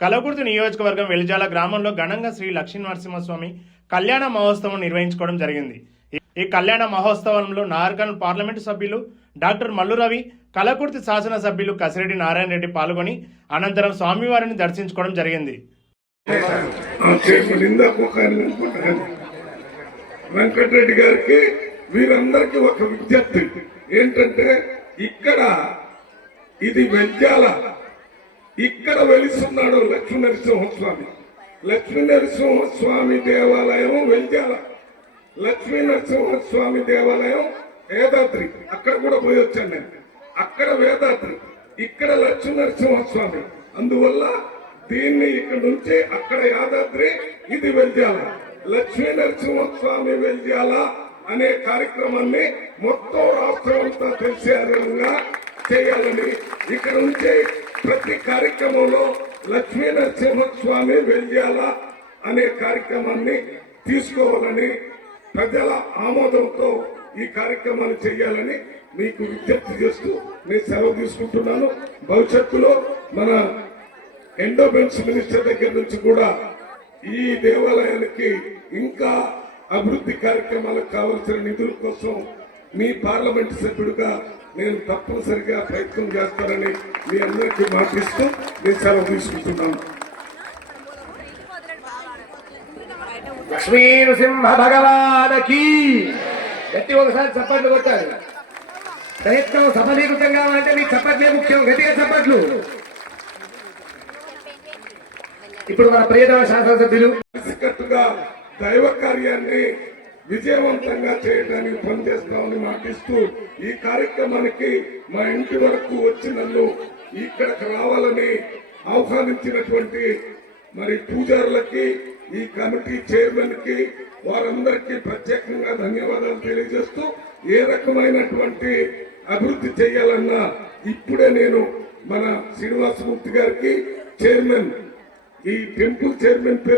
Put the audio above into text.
కలకుర్తి నియోజకవర్గం వెలిజాల గ్రామంలో ఘనంగా శ్రీ లక్ష్మీ నరసింహస్వామి కళ్యాణ మహోత్సవం నిర్వహించుకోవడం జరిగింది. ఈ- కళ్యాణ మహోత్సవంలో నార్కన్ పార్లమెంటు సభ్యులు డాక్టర్ మల్లు రవి కలకుర్తి శాసన సభ్యులు కసిరెడ్డి నారాయణ రెడ్డి పాల్గొని అనంతరం స్వామివారిని దర్శించుకోవడం జరిగింది. వెంకటరెడ్డి గారికి వీరందరికీ ఒక విజ్ఞప్తి. ఏంటంటే ఇక్కడ ఇది వెంజాల ఇక్కడ వెలిస్తున్నాడు లక్ష్మీ నరసింహస్వామి లక్ష్మీ నరసింహస్వామి దేవాలయం వెంజాల లక్ష్మీ నరసింహస్వామి దేవాలయం వేదాద్రి. అక్కడ కూడా పోయి వచ్చాను నేను. అక్కడ వేదాద్రి. ఇక్కడ లక్ష్మీ నరసింహస్వామి అందువల్ల దీన్ని ఇక్కడ నుంచి అక్కడ యాదాద్రి ఇది వెల్జాల లక్ష్మీ నరసింహస్వామి వెల్జాల అనే కార్యక్రమాన్ని మొత్తం రాష్ట్రం అంతా తెలిసే విధంగా చేయాలని ఇక్కడ నుంచి ప్రతి కార్యక్రమంలో లక్ష్మీ నరసింహస్వామి వెళ్ళాలా అనే కార్యక్రమాన్ని తీసుకోవాలని ప్రజల ఆమోదంతో ఈ కార్యక్రమాన్ని చేయాలని మీకు విజ్ఞప్తి చేస్తూ నేను సెలవు తీసుకుంటున్నాను. భవిష్యత్తులో మన ఎండోమెంట్స్ మినిస్టర్ దగ్గర నుంచి కూడా ఈ దేవాలయానికి ఇంకా అభివృద్ధి కార్యక్రమాలకు కావలసిన నిధుల కోసం మీ పార్లమెంట్ సభ్యుడిగా నేను తప్పనిసరిగా ప్రయత్నం చేస్తానని మీ అందరికీ మాటిస్తూ నేను సెలవు తీసుకుంటున్నాను. లక్ష్మీ నృసింహ భగవానకి గట్టి ఒకసారి చప్పట్లు కొట్టాలి. ప్రయత్నం సఫలీకృతం కావాలంటే మీ చప్పట్లే ముఖ్యం గట్టిగా చప్పట్లు. ఇప్పుడు మన ప్రియతమ శాసనసభ్యులు దైవ కార్యాన్ని విజయవంతంగా చేయడానికి పనిచేస్తామని మాటిస్తూ ఈ కార్యక్రమానికి మా ఇంటి వరకు వచ్చి నన్ను ఇక్కడికి రావాలని ఆహ్వానించినటువంటి మరి పూజారులకి ఈ కమిటీ చైర్మన్కి వారందరికీ ప్రత్యేకంగా ధన్యవాదాలు తెలియజేస్తూ ఏ రకమైనటువంటి అభివృద్ధి చేయాలన్నా ఇప్పుడే నేను మన శ్రీనివాసమూర్తి గారికి చైర్మన్ ఈ టెంపుల్ చైర్మన్ పేరు